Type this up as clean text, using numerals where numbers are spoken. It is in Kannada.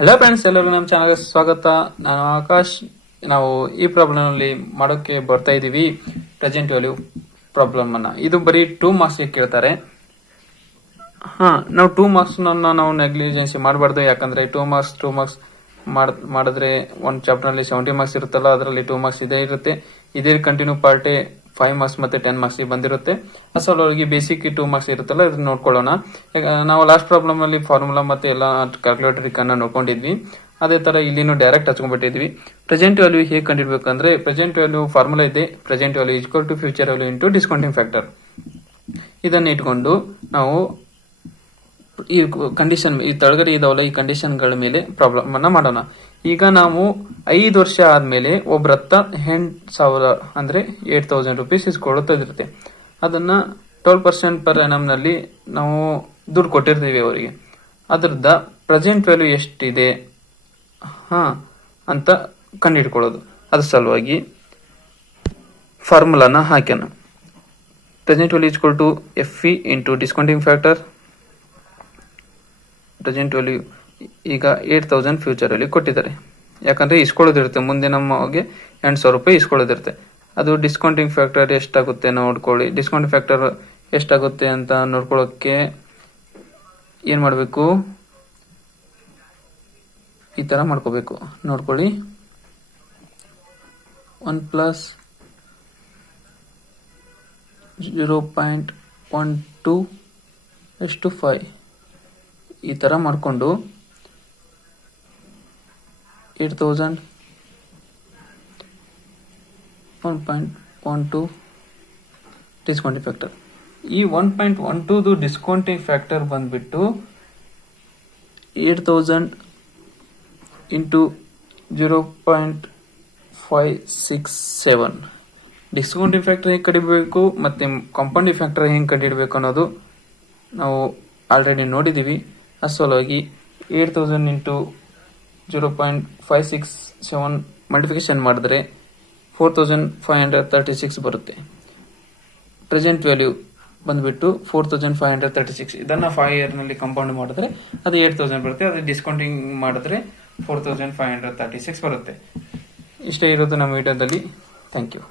ಹಲೋ ಫ್ರೆಂಡ್ಸ್, ಎಲ್ಲರಿಗೂ ನಮ್ಮ ಚಾನಲ್ಗೆ ಸ್ವಾಗತ. ನಾನು ಆಕಾಶ್. ನಾವು ಈ ಪ್ರಾಬ್ಲಮ್ ಅಲ್ಲಿ ಮಾಡೋಕೆ ಬರ್ತಾ ಇದೀವಿ ಪ್ರೆಸೆಂಟ್ ವ್ಯಾಲ್ಯೂ ಪ್ರಾಬ್ಲಮ್ ಅನ್ನ. ಇದು ಬರೀ 2 ಮಾರ್ಕ್ಸ್ ಕೇಳ್ತಾರೆ. ನಾವು 2 ಮಾರ್ಕ್ಸ್ ನಾವು ನೆಗ್ಲಿಜೆನ್ಸಿ ಮಾಡಬಾರ್ದು. ಯಾಕಂದ್ರೆ 2 ಮಾರ್ಕ್ಸ್ ಮಾಡಿದ್ರೆ ಒಂದು ಚಾಪ್ಟರ್ ಅಲ್ಲಿ 70 ಮಾರ್ಕ್ಸ್ ಇರುತ್ತಲ್ಲ, ಅದರಲ್ಲಿ 2 ಮಾರ್ಕ್ಸ್ ಇದೇ ಇರುತ್ತೆ. ಇದೇ ಕಂಟಿನ್ಯೂ ಪಾರ್ಟೇ 5 ಮಾರ್ಕ್ಸ್ ಮತ್ತೆ 10 ಮಾರ್ಕ್ಸ್ ಬಂದಿರುತ್ತೆ. ಅಸಲೊಳಗೆ ಬೇಸಿಕ್ 2 ಮಾರ್ಕ್ಸ್ ಇರುತ್ತಲ್ಲ, ಇದನ್ನ ನೋಡ್ಕೊಳ್ಳೋಣ. ನಾವು ಲಾಸ್ಟ್ ಪ್ರಾಬ್ಲಮ್ ಅಲ್ಲಿ ಫಾರ್ಮುಲಾ ಮತ್ತೆ ಎಲ್ಲ ಕ್ಯಾಲ್ಕುಲೇಟರ್ ಅನ್ನ ನೋಡ್ಕೊಂಡಿದ್ವಿ. ಅದೇ ತರ ಇಲ್ಲಿನೂ ಡೈರೆಕ್ಟ್ ಹಚ್ಕೊಂಡ್ಬಿಟ್ಟಿದ್ವಿ. ಪ್ರೆಸೆಂಟ್ ವ್ಯಾಲ್ಯೂ ಹೇಗೆ ಕಂಡುಹಿಡಬೇಕಂದ್ರೆ, ಪ್ರೆಸೆಂಟ್ ವ್ಯಾಲ್ಯೂ ಫಾರ್ಮುಲಾ ಇದೆ. Present value equal to future value into discounting factor. ಇದನ್ನ ಇಟ್ಕೊಂಡು ನಾವು ಈ ಕಂಡೀಷನ್, ಈ ತಳಗಡೆ ಇದಾವಲ್ಲ, ಈ ಕಂಡೀಷನ್ ಗಳ ಮೇಲೆ ಪ್ರಾಬ್ಲಮ್ ಅನ್ನ ಮಾಡೋಣ. ಈಗ ನಾವು 5 ವರ್ಷ ಆದ್ಮೇಲೆ ಒಬ್ಬರ ಹತ್ತ 8,000 ಅಂದ್ರೆ 8,000 ರುಪೀಸ್ ಇಸ್ಕೊಳ್ಳುತ್ತಿರುತ್ತೆ. ಅದನ್ನ 12% ಪರ್ ಎನಮ್ ನಲ್ಲಿ ನಾವು ದುಡ್ಡು ಕೊಟ್ಟಿರ್ತೀವಿ ಅವರಿಗೆ. ಅದ್ರದ್ದು ಪ್ರೆಸೆಂಟ್ ವ್ಯಾಲ್ಯೂ ಎಷ್ಟಿದೆ ಅಂತ ಕಂಡುಹಿಡ್ಕೊಳ್ಳೋದು. ಅದ್ರ ಸಲುವಾಗಿ ಫಾರ್ಮುಲಾನ ಹಾಕ್ಯಾನ. Present value equal to FE into discounting factor. Present value ಈಗ 8,000 ಫ್ಯೂಚರ್ ಅಲ್ಲಿ ಕೊಟ್ಟಿದ್ದಾರೆ. ಯಾಕಂದ್ರೆ ಇಸ್ಕೊಳ್ಳೋದಿರುತ್ತೆ, ಮುಂದೆ ನಮಗೆ 8,000 ರೂಪಾಯಿ ಇಸ್ಕೊಳ್ಳೋದಿರುತ್ತೆ. ಅದು ಡಿಸ್ಕೌಂಟಿಂಗ್ ಫ್ಯಾಕ್ಟರ್ ಎಷ್ಟಾಗುತ್ತೆ ನೋಡ್ಕೊಳ್ಳಿ. ಡಿಸ್ಕೌಂಟಿಂಗ್ ಫ್ಯಾಕ್ಟರ್ ಎಷ್ಟಾಗುತ್ತೆ ಅಂತ ನೋಡ್ಕೊಳ್ಳೋಕೆ ಏನ್ ಮಾಡಬೇಕು, ಈ ತರ ಮಾಡ್ಕೋಬೇಕು. ನೋಡ್ಕೊಳ್ಳಿ, 1 ಪ್ಲಸ್ 0.12 5 ಈ ತರ ಮಾಡ್ಕೊಂಡು 8,000 1.12 ಡಿಸ್ಕೌಂಟಿಂಗ್ ಫ್ಯಾಕ್ಟರ್. ಈ 1.12 ಡಿಸ್ಕೌಂಟಿಂಗ್ ಫ್ಯಾಕ್ಟರ್ ಬಂದ್ಬಿಟ್ಟು 8,000 ಇಂಟು 0.567. ಡಿಸ್ಕೌಂಟಿಂಗ್ ಫ್ಯಾಕ್ಟರ್ ಹೇಗೆ ಕಡಿಬೇಕು ಮತ್ತೆ ಕಾಂಪೌಂಡಿಂಗ್ ಫ್ಯಾಕ್ಟರ್ ಹೆಂಗೆ ಕಂಡುಹಿಡಬೇಕು ಅನ್ನೋದು ನಾವು ಆಲ್ರೆಡಿ ನೋಡಿದೀವಿ. ಅಸಲುವಾಗಿ 8,000 ಇಂಟು 0.567 ಮಲ್ಟಿಫಿಕೇಶನ್ ಮಾಡಿದ್ರೆ 4,536 ಬರುತ್ತೆ. ಪ್ರೆಸೆಂಟ್ ವ್ಯಾಲ್ಯೂ ಬಂದ್ಬಿಟ್ಟು 4,536. ಇದನ್ನ 5 ಇಯರ್ ನಲ್ಲಿ ಕಂಪೌಂಡ್ ಮಾಡಿದ್ರೆ ಅದು 8,000 ಬರುತ್ತೆ. ಅದು ಡಿಸ್ಕೌಂಟಿಂಗ್ ಮಾಡಿದ್ರೆ 4,536 ಬರುತ್ತೆ. ಇಷ್ಟೇ ಇರೋದು ನಮ್ಮ ವಿಡಿಯೋದಲ್ಲಿ. Thank you.